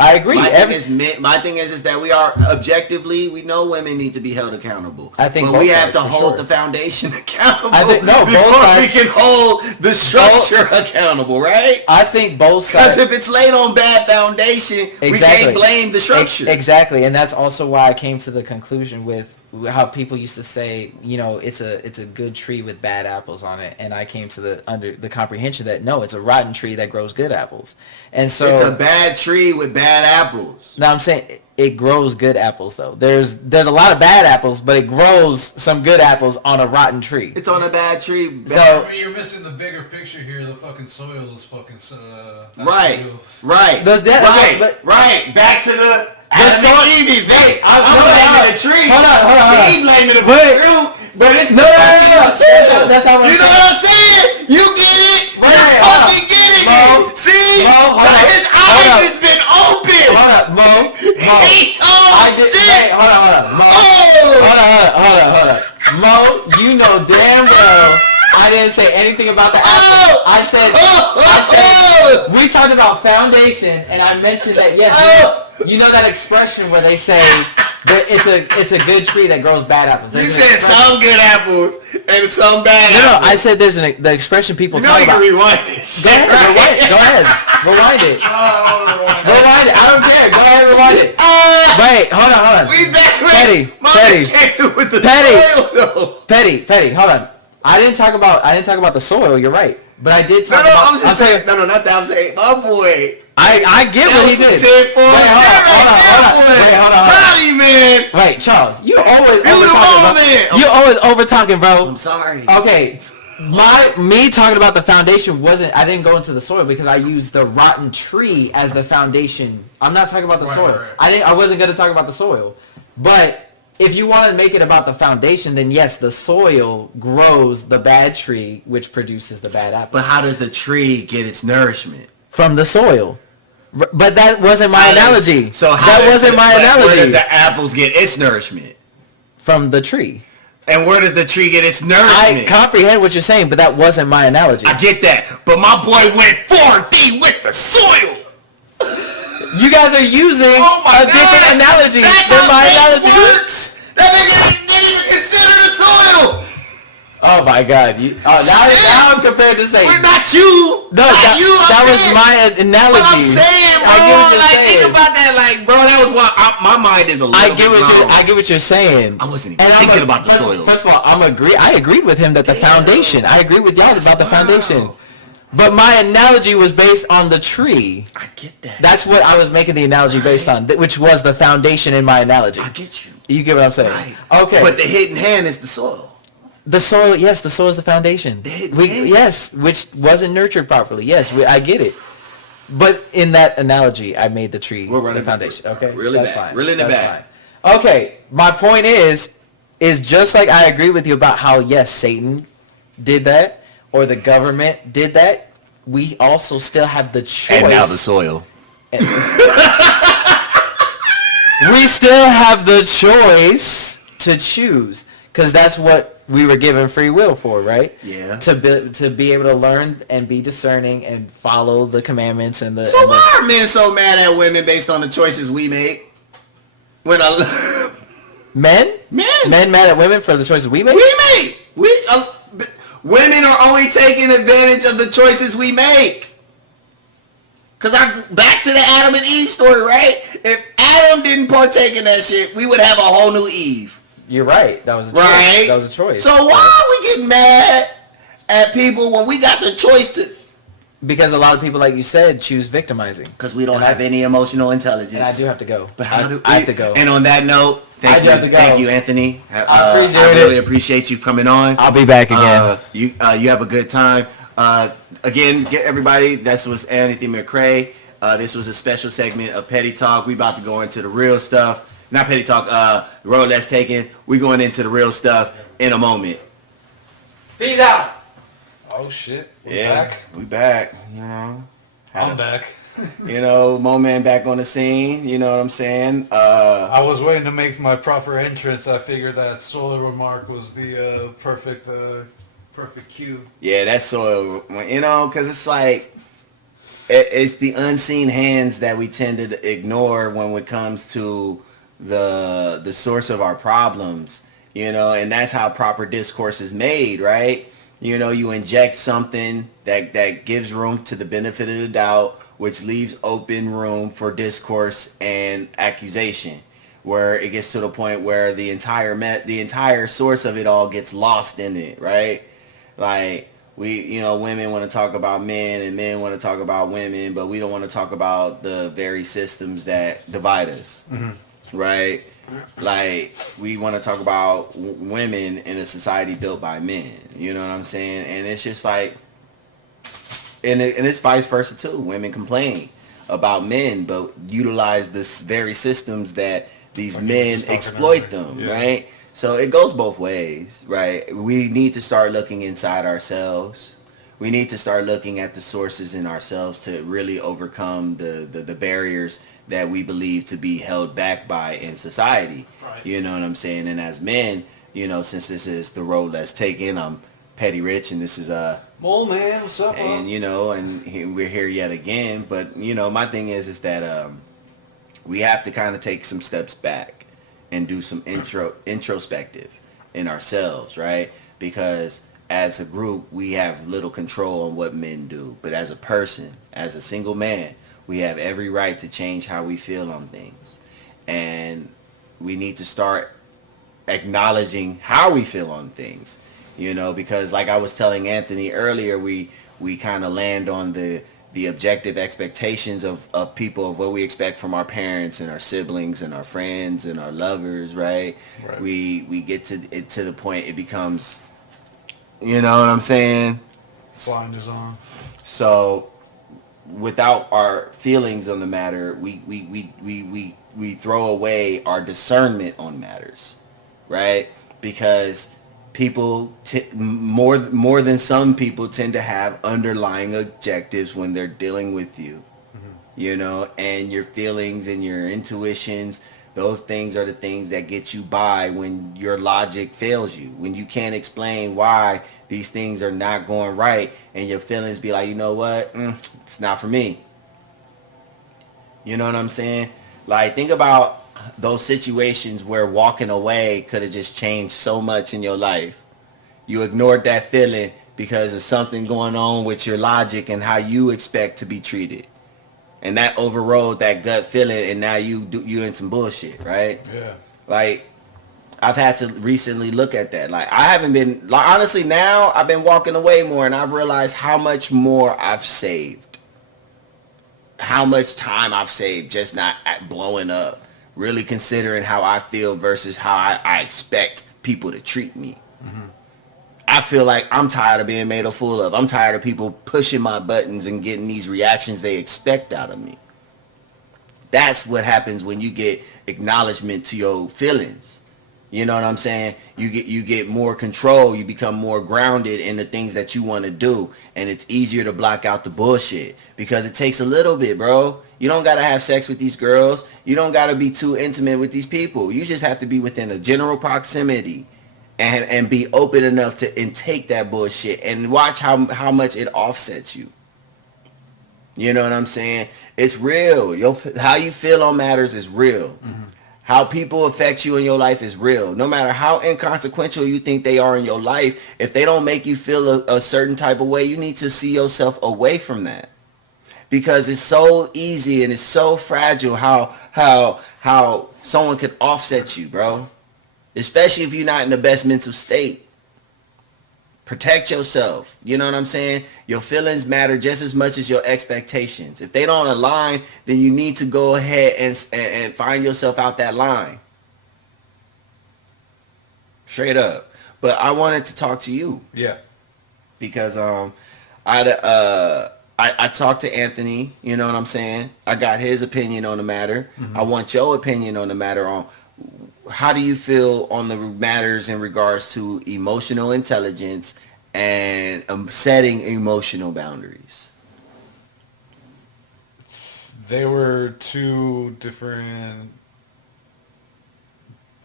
I agree. My thing is that we are objectively, we know women need to be held accountable. I think, but we have to hold the foundation accountable. Before we can hold the structure accountable, right? I think both sides. Because if it's laid on bad foundation, we can't blame the structure. Exactly, and that's also why I came to the conclusion with how people used to say, it's a good tree with bad apples on it, and I came to the comprehension that no, it's a rotten tree that grows good apples, and so it's a bad tree with bad apples. No, I'm saying it grows good apples though. There's a lot of bad apples, but it grows some good apples on a rotten tree. It's on a bad tree. So you're missing the bigger picture here. The fucking soil is fucking right. Back to the. I'm blaming the tree. Hold on. He blaming the fruit, but it's no. That's not what you know what I'm saying? You get it? Right. Fucking get it? Mo, see? His eyes has been open. Hold up, Mo. Shit. Hold on. Mo, you know damn well I didn't say anything about the apple. I said we talked about foundation, and I mentioned that yes. You know that expression where they say that it's a good tree that grows bad apples. You said some good apples and some bad apples. No, I said there's the expression people talk about. You can rewind this shit. Go ahead. Rewind it. Rewind it. I don't care. Go ahead, rewind it. Wait, hold on. We back Petty, hold on. I didn't talk about the soil. You're right, but I did talk about. I'm just saying. No, not that. I'm saying my boy. I get what he did. Hold on. Proud man. Wait, Charles, you always over talking, bro. I'm sorry. Okay, me talking about the foundation wasn't. I didn't go into the soil because I used the rotten tree as the foundation. I'm not talking about the soil. Right. I wasn't going to talk about the soil, but. If you want to make it about the foundation, then yes, the soil grows the bad tree, which produces the bad apple. But how does the tree get its nourishment? From the soil. But that wasn't my analogy. Where does the apples get its nourishment? From the tree. And where does the tree get its nourishment? I comprehend what you're saying, but that wasn't my analogy. I get that. But my boy went 4D with the soil. You guys are using different analogies than my analogy. Works. That nigga didn't even consider the soil. Oh my God! Now I'm compared to Satan. We're not you. No, not you. that was my analogy. But I'm saying, bro, I get what you're like saying. think about that, like, bro, that was why my mind is a little. I get what you're saying. I wasn't even thinking about the soil. First of all, I agreed with him that the foundation. I agree with y'all about the foundation. But my analogy was based on the tree. I get that. That's what I was making the analogy based on, which was the foundation in my analogy. I get you. You get what I'm saying? Right. Okay. But the hidden hand is the soil. The soil, yes, the soil is the foundation. Yes, which wasn't nurtured properly. Yes, I get it. But in that analogy, I made the tree the foundation. Okay, really that's bad. fine. Really in the that's back. Fine. Okay, my point is just like I agree with you about how yes, Satan did that or the government did that. We also still have the choice. And now the soil. We still have the choice to choose. Because that's what we were given free will for, right? Yeah. To be able to learn and be discerning and follow the commandments and the. So why are men so mad at women based on the choices we make? Men mad at women for the choices we make. Women are only taking advantage of the choices we make. Cause back to the Adam and Eve story, right? If Adam didn't partake in that shit, we would have a whole new Eve. You're right. That was a choice. Right? That was a choice. So why are we getting mad at people when we got the choice to? Because a lot of people, like you said, choose victimizing. Because we don't have any emotional intelligence. And I do have to go. But I have to go. And on that note, thank you, Anthony. I really appreciate you coming on. I'll be back again. You have a good time. Again, get everybody. This was Anthony McCrae. This was a special segment of Petty Talk. We about to go into the real stuff. Not Petty Talk. The road less taken. We going into the real stuff in a moment. Peace out. Oh shit. We back. You know. I'm back. You know, Mo Man back on the scene. You know what I'm saying? I was waiting to make my proper entrance. I figured that solar remark was the perfect cue. Yeah, that's soil. You know, because it's like it's the unseen hands that we tend to ignore when it comes to the source of our problems. You know, and that's how proper discourse is made, right? You know, you inject something that gives room to the benefit of the doubt, which leaves open room for discourse and accusation, where it gets to the point where the entire source of it all gets lost in it, right? Like women want to talk about men and men want to talk about women, but we don't want to talk about the very systems that divide us, right? Like we want to talk about women in a society built by men, you know what I'm saying? And it's just like, and it's vice versa too. Women complain about men, but utilize this very systems that these men exploit them, right? So it goes both ways, right? We need to start looking inside ourselves. We need to start looking at the sources in ourselves to really overcome the barriers that we believe to be held back by in society. Right. You know what I'm saying? And as men, you know, since this is the road let's take in, I'm Petty Rich, and this is Mole Man, what's up? And you know, and we're here yet again. But you know, my thing is that we have to kind of take some steps back and do some introspective in ourselves, right? Because as a group, we have little control on what men do. But as a person, as a single man, we have every right to change how we feel on things. And we need to start acknowledging how we feel on things, you know, because like I was telling Anthony earlier, we kind of land on the objective expectations of people, of what we expect from our parents and our siblings and our friends and our lovers, right? We get to it to the point it becomes, you know what I'm saying? Blinders on. So without our feelings on the matter, we throw away our discernment on matters, right? Because people more than some people tend to have underlying objectives when they're dealing with you, you know, and your feelings and your intuitions. Those things are the things that get you by when your logic fails you, when you can't explain why these things are not going right, and your feelings be like, you know what, it's not for me. You know what I'm saying? Like, think about those situations where walking away could have just changed so much in your life. You ignored that feeling because of something going on with your logic and how you expect to be treated. And that overrode that gut feeling, and now you in some bullshit, right? Yeah. Like, I've had to recently look at that. Like, I haven't been, like, honestly, now I've been walking away more, and I've realized how much more I've saved. How much time I've saved just not blowing up. Really considering how I feel versus how I expect people to treat me. I feel like I'm tired of being made a fool of. I'm tired of people pushing my buttons and getting these reactions they expect out of me. That's what happens when you get acknowledgement to your feelings. You know what I'm saying? You get more control. You become more grounded in the things that you want to do. And it's easier to block out the bullshit. Because it takes a little bit, bro. You don't got to have sex with these girls. You don't got to be too intimate with these people. You just have to be within a general proximity. And be open enough to intake that bullshit. And watch how much it offsets you. You know what I'm saying? It's real. How you feel on matters is real. Mm-hmm. How people affect you in your life is real. No matter how inconsequential you think they are in your life, if they don't make you feel a certain type of way, you need to see yourself away from that. Because it's so easy and it's so fragile how someone could offset you, bro. Especially if you're not in the best mental state. Protect yourself. You know what I'm saying? Your feelings matter just as much as your expectations. If they don't align, then you need to go ahead and find yourself out that line. Straight up. But I wanted to talk to you. Yeah. Because I talked to Anthony, you know what I'm saying? I got his opinion on the matter. Mm-hmm. I want your opinion on the matter on how do you feel on the matters in regards to emotional intelligence and setting emotional boundaries? They were two different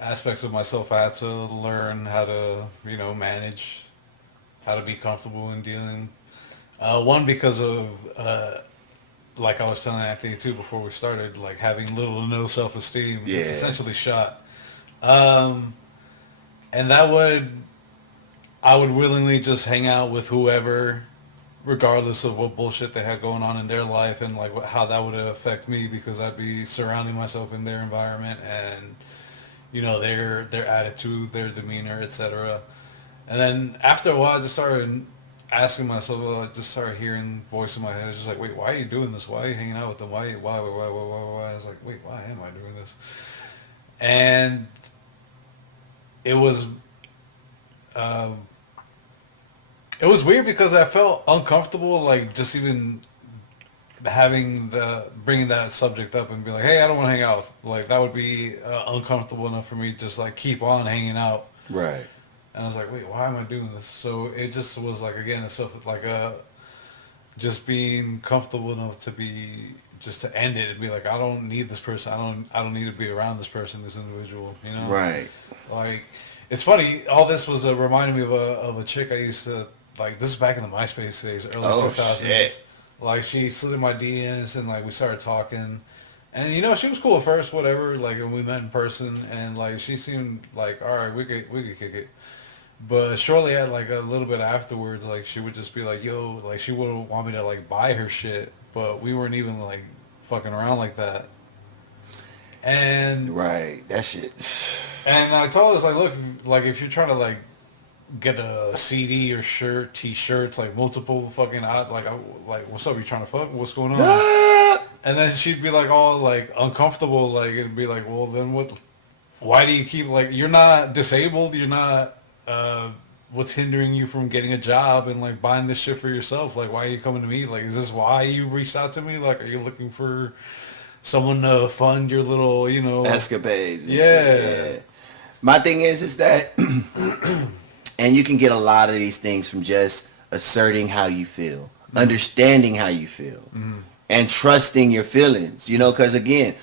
aspects of myself. I had to learn how to, manage, how to be comfortable in dealing. One, because of, like I was telling Anthony too before we started, like having little to no self-esteem. Yeah. It's essentially shot. And I would willingly just hang out with whoever, regardless of what bullshit they had going on in their life and like how that would affect me, because I'd be surrounding myself in their environment and, their attitude, their demeanor, etc. And then after a while, I just started asking myself, I just started hearing voice in my head. It's just like, wait, why are you doing this? Why are you hanging out with them? Why? I was like, wait, why am I doing this? And it was weird because I felt uncomfortable, like just even bringing that subject up and be like, hey, I don't want to hang out. Like that would be uncomfortable enough for me to just like keep on hanging out. Right. And I was like, wait, why am I doing this? So it just was like, again, just being comfortable enough to end it and be like, I don't need this person. I don't need to be around this person, this individual, Right. Like, it's funny. All this was reminding me of a chick I used to, like, this is back in the MySpace days, early 2000s. Shit. Like, she slid in my DMs and, like, we started talking. And, she was cool at first, whatever, like, when we met in person. And, like, she seemed like, all right, we could kick it. But shortly like a little bit afterwards, like she would just be like, yo, like she would want me to like buy her shit, but we weren't even like fucking around like that. And right, that shit. And I told her, like, look, like if you're trying to like get a CD or shirt, T-shirts, like multiple fucking like what's up? You trying to fuck? What's going on? And then she'd be like all like uncomfortable, like it'd be like, well then what? Why do you keep like you're not disabled? You're not. What's hindering you from getting a job and like buying this shit for yourself? Like, why are you coming to me? Like, is this why you reached out to me? Like, are you looking for someone to fund your little, escapades? Yeah. My thing is that, and you can get a lot of these things from just asserting how you feel, understanding how you feel, and trusting your feelings, because again,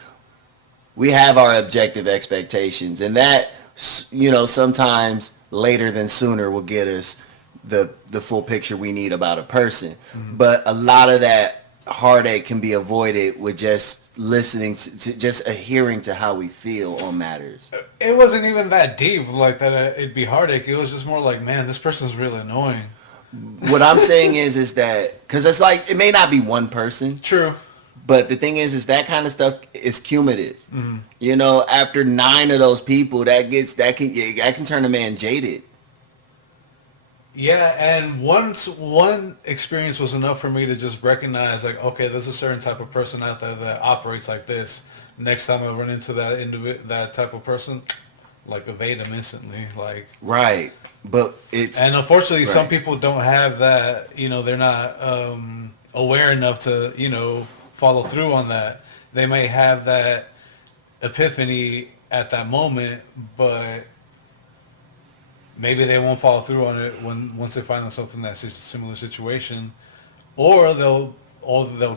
we have our objective expectations, and that, sometimes later than sooner will get us the full picture we need about a person. But a lot of that heartache can be avoided with just listening to just adhering to how we feel on matters. It wasn't even that deep, like that. It'd be heartache. It was just more like, man, this person's really annoying. What I'm saying is that because it's like it may not be one person, True. but the thing is that kind of stuff is cumulative. You know, after 9 of those people, that can turn a man jaded. Yeah, and once one experience was enough for me to just recognize, like, okay, there's a certain type of person out there that operates like this. Next time I run into that type of person, like evade them instantly, like. Right, but it's And unfortunately, some right. people don't have that. They're not aware enough to follow through on that. They may have that epiphany at that moment, but maybe they won't follow through on it once they find themselves in that similar situation, or they'll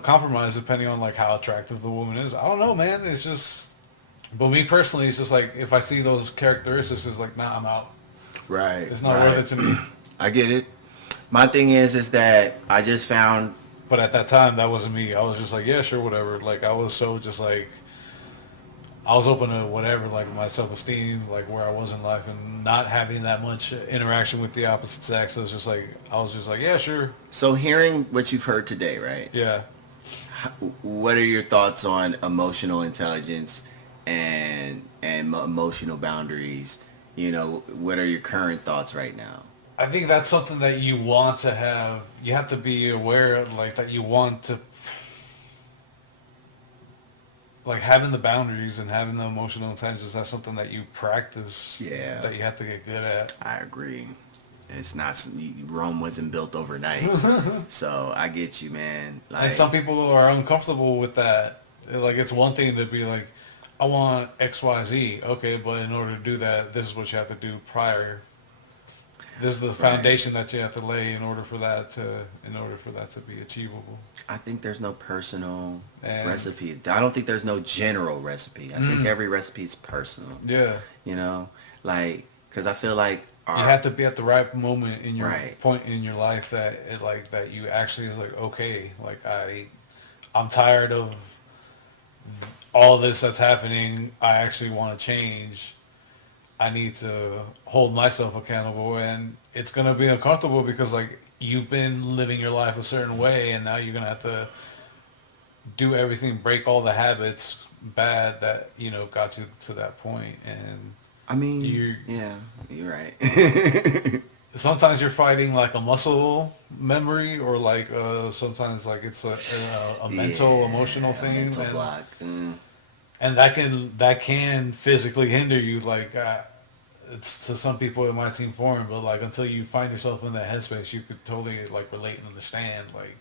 compromise depending on like how attractive the woman is. I don't know, man. It's just, but me personally, it's just like if I see those characteristics, it's like, nah, I'm out. Right, It's not right. worth it to me. I get it. My thing is that I just found But at that time, that wasn't me. I was just like, yeah, sure, whatever. Like I was so just like I was open to whatever, like my self-esteem, like where I was in life, and not having that much interaction with the opposite sex. I was just like, yeah, sure, so hearing what you've heard today, right? yeah. What are your thoughts on emotional intelligence and emotional boundaries? You know, what are your current thoughts right now? I think that's something that you want to have. You have to be aware of, like that you want to, like having the boundaries and having the emotional intelligence. That's something that you practice. Yeah. That you have to get good at. I agree. It's not Rome wasn't built overnight, so I get you, man. And Like, some people are uncomfortable with that. Like it's one thing to be like, I want X, Y, Z. Okay, but in order to do that, this is what you have to do prior. This is the right. foundation that you have to lay in order for that to be achievable. I think there's no personal And recipe. I don't think there's no general recipe. I think every recipe is personal. yeah, You know, like because I feel like you have to be at the right moment in your Right. point in your life that that you actually is like, okay, like I'm tired of all this that's happening. I actually want to change. I need to hold myself accountable, and it's gonna be uncomfortable because like you've been living your life a certain way, and now you're gonna have to do everything, break all the habits bad that got you to that point, and I mean, you yeah, you're right. sometimes you're fighting like a muscle memory, or like sometimes like it's a mental emotional Yeah, a thing, mental block. and that can physically hinder you. Like it's, to some people it might seem foreign, but like until you find yourself in that headspace, you could totally like relate and understand like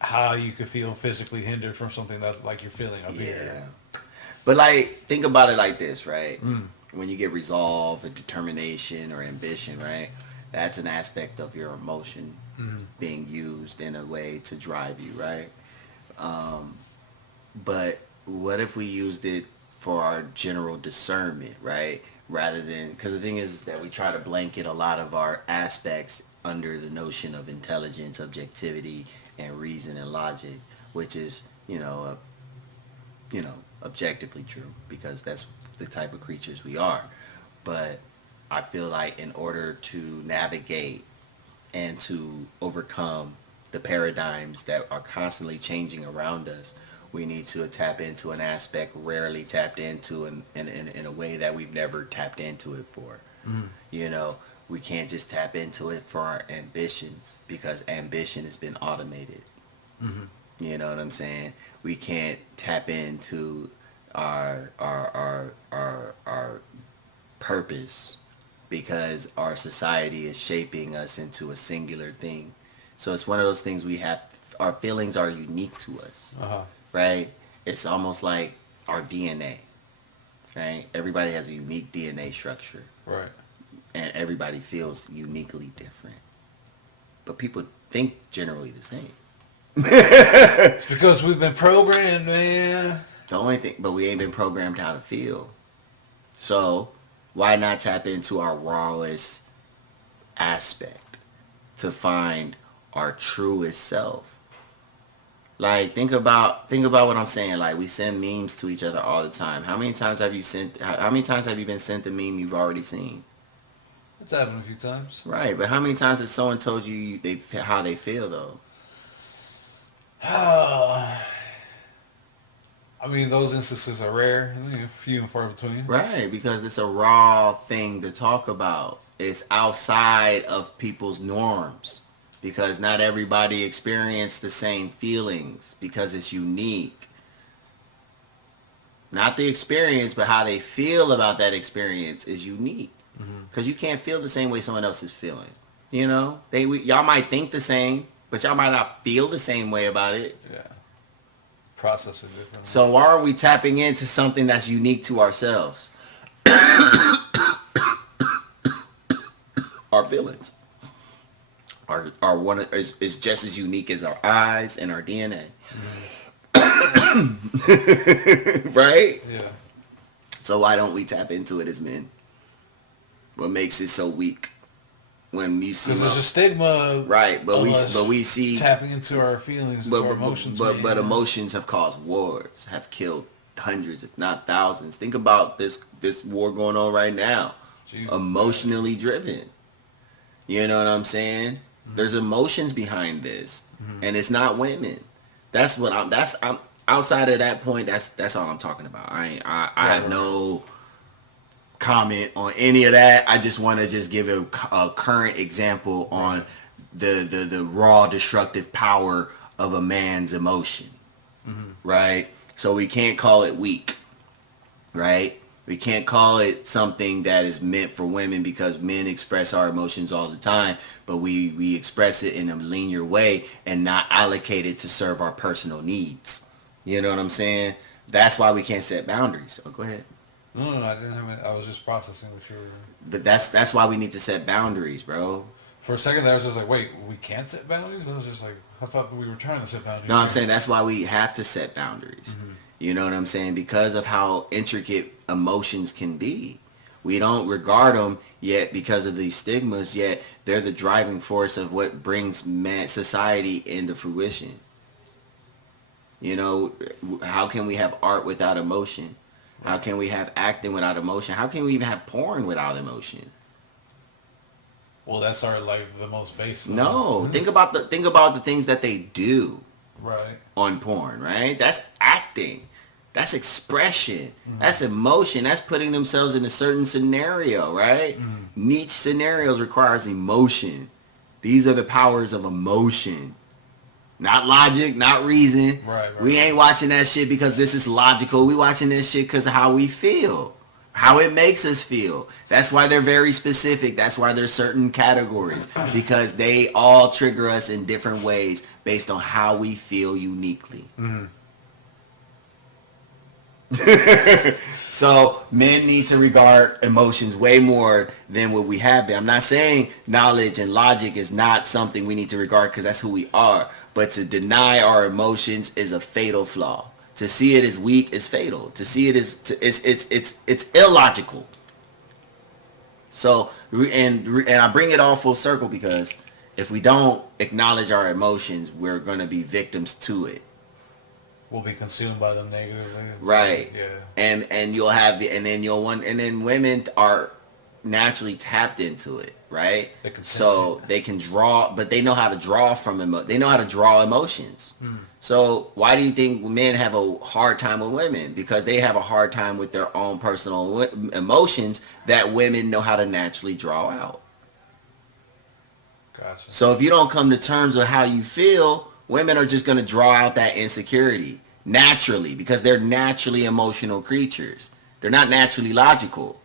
how you could feel physically hindered from something that's like you're feeling up here. Yeah. But like, think about it like this, right? When you get resolve or determination or ambition, right? That's an aspect of your emotion being used in a way to drive you, right? But what if we used it for our general discernment, right? Rather than, because the thing is that we try to blanket a lot of our aspects under the notion of intelligence, objectivity, and reason and logic, which is, objectively true because that's the type of creatures we are. But I feel like in order to navigate and to overcome the paradigms that are constantly changing around us, we need to tap into an aspect rarely tapped into in a way that we've never tapped into it for. You know, we can't just tap into it for our ambitions because ambition has been automated. You know what I'm saying? We can't tap into our purpose because our society is shaping us into a singular thing. So it's one of those things we have. Our feelings are unique to us, right? It's almost like our DNA, right? Everybody has a unique DNA structure, Right. and everybody feels uniquely different. But people think generally the same. It's because we've been programmed, man. The only thing, but we ain't been programmed how to feel. So why not tap into our rawest aspect to find our truest self? Like think about what I'm saying. Like we send memes to each other all the time. How many times have you sent? How many times have you been sent a meme you've already seen? It's happened a few times. Right, but how many times has someone told you how they feel though? I mean, those instances are rare, few and far between. Right, because it's a raw thing to talk about. It's outside of people's norms because not everybody experienced the same feelings because it's unique. Not the experience, but how they feel about that experience is unique. Because you can't feel the same way someone else is feeling. You know, y'all might think the same, but y'all might not feel the same way about it. Yeah. Process it differently. So why are we tapping into something that's unique to ourselves? Our feelings are one is just as unique as our eyes and our DNA. Right? Yeah. So why don't we tap into it as men? What makes it so weak? When you see, because there's a stigma, right? But we see tapping into our feelings, into our emotions. But emotions have caused wars, have killed hundreds, if not thousands. Think about this war going on right now, emotionally driven. You know what I'm saying? Mm-hmm. There's emotions behind this, and it's not women. That's what I'm outside of that point. That's all I'm talking about. I have no comment on any of that. I just want to just give a current example on the raw destructive power of a man's emotion. Right? So we can't call it weak. Right? We can't call it something that is meant for women because men express our emotions all the time, but we express it in a linear way and not allocate it to serve our personal needs. You know what I'm saying? That's why we can't set boundaries. Oh, go ahead. No, I didn't have it. I was just processing what you were. But that's why we need to set boundaries, bro. For a second, I was just like, wait, we can't set boundaries? I was just like, I thought we were trying to set boundaries. No, I'm saying that's why we have to set boundaries. You know what I'm saying? Because of how intricate emotions can be. We don't regard them yet because of these stigmas, yet they're the driving force of what brings society into fruition. You know, how can we have art without emotion? How can we have acting without emotion? How can we even have porn without emotion? Well, that's the most basic. No, think about the things that they do. Right. On porn, right? That's acting. That's expression. That's emotion. That's putting themselves in a certain scenario, right? Each scenarios requires emotion. These are the powers of emotion. Not logic, not reason. Right. We ain't watching that shit because this is logical. We watching this shit because of how we feel. How it makes us feel. That's why they're very specific. That's why there's certain categories. Because they all trigger us in different ways based on how we feel uniquely. So men need to regard emotions way more than what we have been. I'm not saying knowledge and logic is not something we need to regard because that's who we are. But to deny our emotions is a fatal flaw. To see it as weak is fatal. To see it as it's illogical. So and I bring it all full circle because if we don't acknowledge our emotions, we're gonna be victims to it. We'll be consumed by them negatively. Right. Yeah. And you'll have then women are naturally tapped into it, right? They can draw, but they know how to draw they know how to draw emotions. So why do you think men have a hard time with women? Because they have a hard time with their own personal emotions that women know how to naturally draw out. Gotcha. So if you don't come to terms with how you feel, women are just going to draw out that insecurity naturally because they're naturally emotional creatures. They're not naturally logical.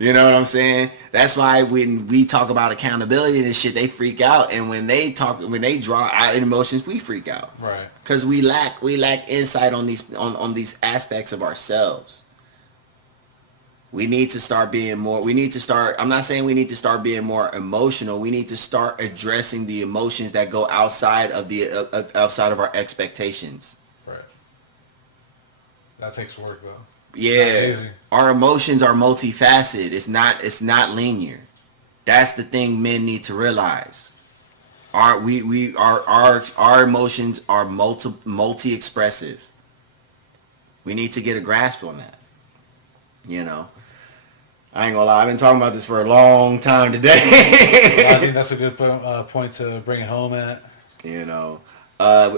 You know what I'm saying? That's why when we talk about accountability and this shit, they freak out, and when they draw out emotions, we freak out. Right. Because we lack insight on these aspects of ourselves. We need to start being more. I'm not saying we need to start being more emotional. We need to start addressing the emotions that go outside of outside of our expectations. Right. That takes work though. Yeah, our emotions are multifaceted. It's not linear. That's the thing men need to realize. Our emotions are multi expressive. We need to get a grasp on that. You know, I ain't gonna lie. I've been talking about this for a long time Well, I today. think that's a good point to bring it home at. You know,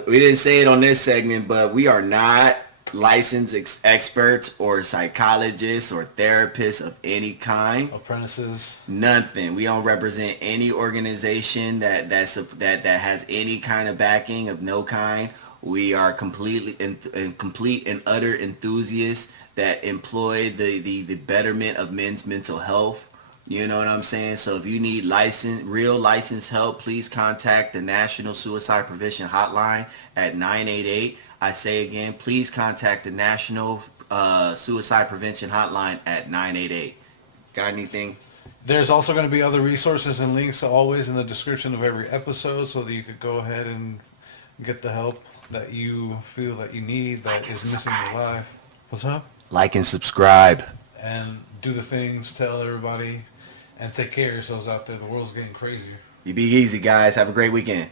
we didn't say it on this segment, but we are not licensed experts or psychologists or therapists of any kind. Apprentices. Nothing. We don't represent any organization that has any kind of backing of no kind. We are completely and complete and utter enthusiasts that employ the betterment of men's mental health. You know what I'm saying? So if you need real license help, please contact the National Suicide Prevention Hotline at 988. I say again, please contact the National Suicide Prevention Hotline at 988. Got anything? There's also going to be other resources and links always in the description of every episode so that you could go ahead and get the help that you feel that you need that is missing in your life. What's up? Like and subscribe. And do the things, tell everybody, and take care of yourselves out there. The world's getting crazier. You be easy, guys. Have a great weekend.